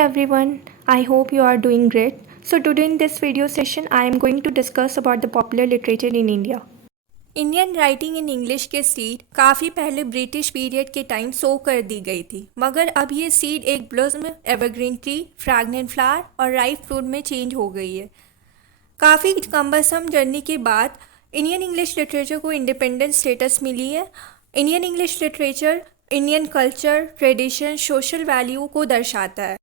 everyone, I hope you are doing great. So today in this video session I am going to discuss about the popular literature in India. Indian writing in English के seed काफ़ी पहले British period के time so कर दी गई थी, मगर अब ये सीड एक ब्लॉसम, एवरग्रीन ट्री, फ्रैगनेंट फ्लावर और राइप फ्रूट में चेंज हो गई है। काफ़ी कम्बरसम जर्नी के बाद इंडियन इंग्लिश लिटरेचर को इंडिपेंडेंट स्टेटस मिली है। Indian English literature Indian culture, tradition, social value को दर्शाता है।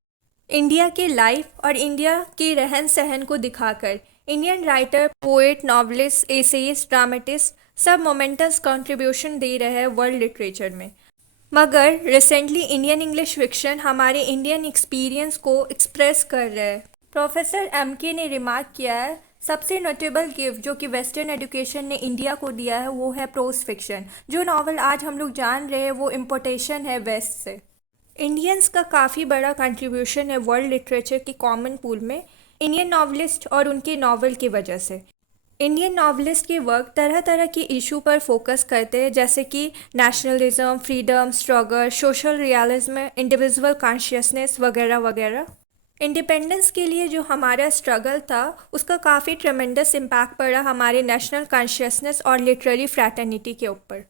इंडिया के लाइफ और इंडिया के रहन सहन को दिखाकर Indian writer, poet, novelist, essayist, dramatist सब मोमेंटस कंट्रीब्यूशन दे रहे हैं वर्ल्ड लिटरेचर में। मगर रिसेंटली इंडियन इंग्लिश फिक्शन हमारे इंडियन एक्सपीरियंस को एक्सप्रेस कर रहा है। प्रोफेसर एमके ने रिमार्क किया है, सबसे नोटेबल गिफ्ट जो कि वेस्टर्न एजुकेशन ने इंडिया को दिया है वो है प्रोज फिक्शन। जो नॉवल आज हम लोग जान रहे हैं वो इम्पोर्टेशन है वेस्ट से। इंडियंस का काफ़ी बड़ा कंट्रीब्यूशन है वर्ल्ड लिटरेचर की कॉमन पूल में इंडियन नॉवलिस्ट और उनके नॉवल की वजह से। इंडियन नॉवलिस्ट के वर्क तरह तरह के इशू पर फोकस करते हैं, जैसे कि nationalism, freedom, struggle, social realism, individual consciousness वगैरह वगैरह। इंडिपेंडेंस के लिए जो हमारा स्ट्रगल था उसका काफ़ी ट्रेमेंडस इम्पैक्ट पड़ा हमारे नेशनल कॉन्शियसनेस और लिटरेरी फ्रैटर्निटी के ऊपर।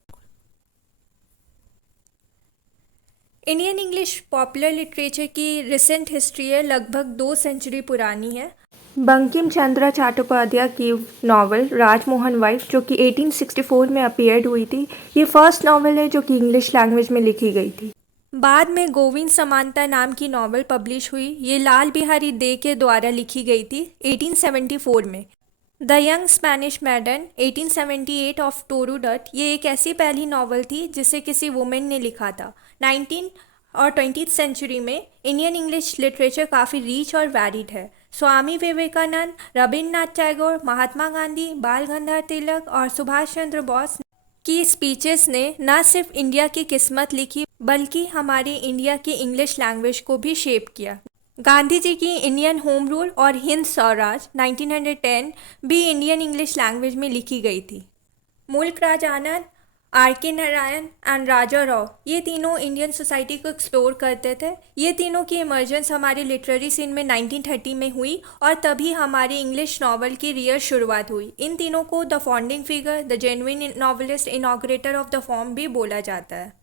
इंडियन इंग्लिश पॉपुलर लिटरेचर की रिसेंट हिस्ट्री है, लगभग 2 सेंचुरी पुरानी है। बंकिम चंद्र चट्टोपाध्याय की नावल राजमोहन वाइफ जो कि 1864 में अपीयर्ड हुई थी, ये फर्स्ट नावल है जो कि इंग्लिश लैंग्वेज में लिखी गई थी। बाद में गोविंद समांता नाम की नावल पब्लिश हुई, ये लाल बिहारी दे के द्वारा लिखी गई थी 1874 में। The young Spanish maiden 1878 of Toru Dutt, ये एक ऐसी पहली नावल थी जिसे किसी वुमेन ने लिखा था। 19 और 20th सेंचुरी में इंडियन इंग्लिश लिटरेचर काफ़ी रिच और वैरिड है। स्वामी विवेकानंद, रविन्द्रनाथ टैगोर, महात्मा गांधी, बाल गंगाधर तिलक और सुभाष चंद्र बोस की स्पीचेस ने न सिर्फ इंडिया की किस्मत लिखी बल्कि हमारे इंडिया की इंग्लिश लैंग्वेज को भी शेप किया। गांधी जी की इंडियन होम रूल और हिंद स्वराज 1910 भी इंडियन इंग्लिश लैंग्वेज में लिखी गई थी। मुल्क राज आनंद, आर के नारायण एंड राजा राव, ये तीनों इंडियन सोसाइटी को एक्सप्लोर करते थे। ये तीनों की इमर्जेंस हमारे लिटरेरी सीन में 1930 में हुई और तभी हमारी इंग्लिश नावल की रियल शुरुआत हुई। इन तीनों को the founding figure, the genuine novelist, inaugurator of the form भी बोला जाता है।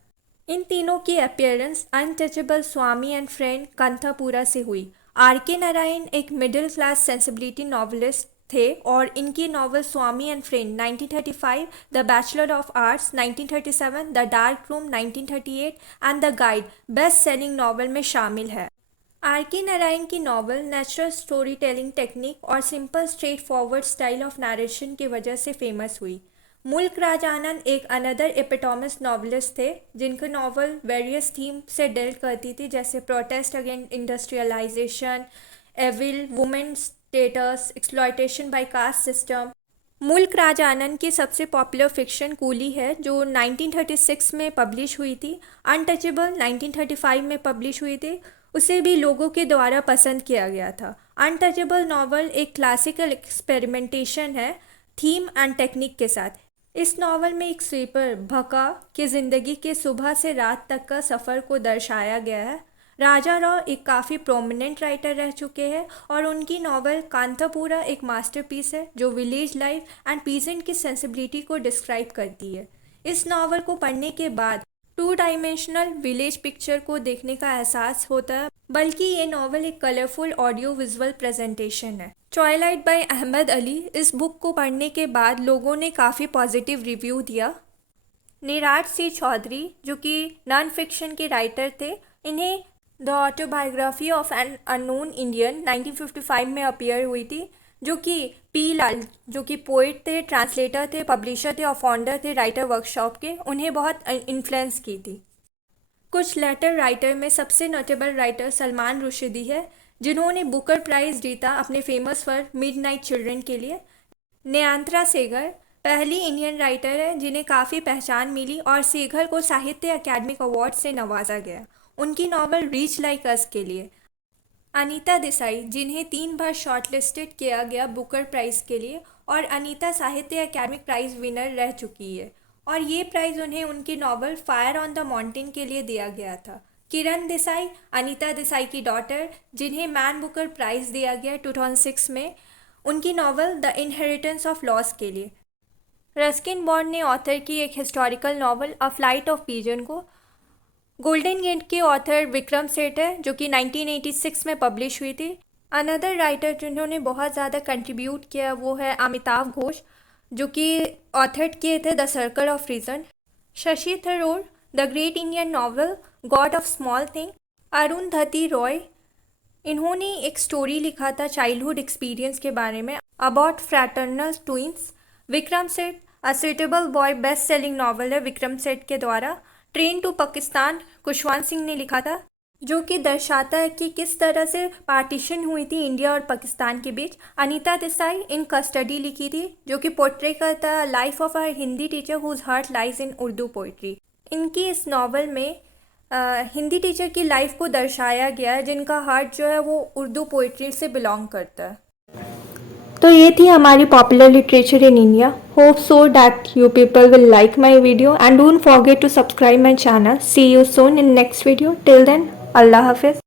इन तीनों की appearance untouchable, Swami and friend, Kanthapura से हुई। आर के नारायण एक मिडिल क्लास सेंसिबिलिटी नॉवलिस्ट थे और इनकी novel Swami and friend 1935, the bachelor of arts 1937, the dark room 1938 and the guide best selling novel में शामिल है। आर के नारायण की novel natural story telling technique और simple straightforward style of narration की वजह से फेमस हुई। मुल्क राज आनंद एक अनदर एपिटोमिस्ट नॉवलिस्ट थे जिनकी नॉवल वेरियस थीम से डील करती थी, जैसे protest against industrialisation, evil, women status, exploitation by caste system. Mulk Raj आनंद की सबसे पॉपुलर फिक्शन कूली है जो 1936 में पब्लिश हुई थी। अनटचेबल 1935 में पब्लिश हुई थी, उसे भी लोगों के द्वारा पसंद किया गया था। अनटचेबल नॉवल एक क्लासिकल एक्सपेरिमेंटेशन है थीम एंड टेक्निक के साथ। इस नावल में एक स्वीपर भका की ज़िंदगी के सुबह से रात तक का सफ़र को दर्शाया गया है। राजा राव एक काफ़ी प्रोमिनेंट राइटर रह चुके हैं और उनकी नावल कांतापुरा एक मास्टरपीस है जो विलेज लाइफ एंड पीजेंट की सेंसिबिलिटी को डिस्क्राइब करती है। इस नावल को पढ़ने के बाद 2 डायमेंशनल विलेज पिक्चर को देखने का एहसास होता है, बल्कि ये नावल एक कलरफुल ऑडियो विजुअल प्रेजेंटेशन है। ट्वाइलाइट बाय अहमद अली, इस बुक को पढ़ने के बाद लोगों ने काफ़ी पॉजिटिव रिव्यू दिया। निराज सी चौधरी जो कि नॉन फिक्शन के राइटर थे, इन्हें the autobiography of an unknown Indian 1955 में अपीयर हुई थी, जो कि पी लाल जो कि पोइट थे, ट्रांसलेटर थे, पब्लिशर थे और फाउंडर थे राइटर वर्कशॉप के, उन्हें बहुत इन्फ्लुएंस की थी। कुछ लेटर राइटर में सबसे नोटेबल राइटर सलमान रुश्दी है जिन्होंने बुकर प्राइज़ जीता अपने फेमस वर्क मिडनाइट चिल्ड्रन के लिए। नेयांत्रा सेगर पहली इंडियन राइटर है जिन्हें काफ़ी पहचान मिली और सेगर को साहित्य अकादमी अवार्ड से नवाजा गया उनकी नावल रीच लाइक अस के लिए। अनीता देसाई जिन्हें 3 बार शॉर्टलिस्टेड किया गया बुकर प्राइज़ के लिए और अनीता साहित्य अकादमी प्राइज़ विनर रह चुकी है और ये प्राइज़ उन्हें उनकी novel fire on the mountain के लिए दिया गया था। किरण देसाई, अनीता देसाई की डॉटर, जिन्हें मैन बुकर प्राइज़ दिया गया 2006 में, उनकी novel the inheritance of loss के लिए। रस्किन बॉन्ड ने ऑथर की एक historical novel a flight of pigeon को। गोल्डन गेट के ऑथर विक्रम सेठ है, जो कि 1986 में पब्लिश हुई थी। अनदर राइटर जिन्होंने बहुत ज़्यादा कंट्रीब्यूट किया वो है अमिताव घोष, जो कि ऑथर किए थे the circle of reason. Shashi Tharoor, the great Indian novel god of small thing. Arundhati Roy, इन्होंने एक स्टोरी लिखा था चाइल्डहुड एक्सपीरियंस के बारे में about fraternal twins. Vikram Seth, a suitable boy best selling novel है विक्रम सेठ के द्वारा। ट्रेन टू पाकिस्तान खुशवंत सिंह ने लिखा था, जो कि दर्शाता है कि किस तरह से पार्टीशन हुई थी इंडिया और पाकिस्तान के बीच। अनीता देसाई इन कस्टडी लिखी थी, जो कि पोर्ट्रे करता है life of a Hindi teacher whose heart lies in Urdu poetry. इनकी इस नॉवल में हिंदी टीचर की लाइफ को दर्शाया गया है, जिनका हार्ट जो है वो उर्दू पोइट्री से बिलोंग करता है। तो ये थी हमारी popular literature in India. Hope so that you people will like my video and don't forget to subscribe my channel. See you soon in next video. Till then, अल्लाह हाफिज़।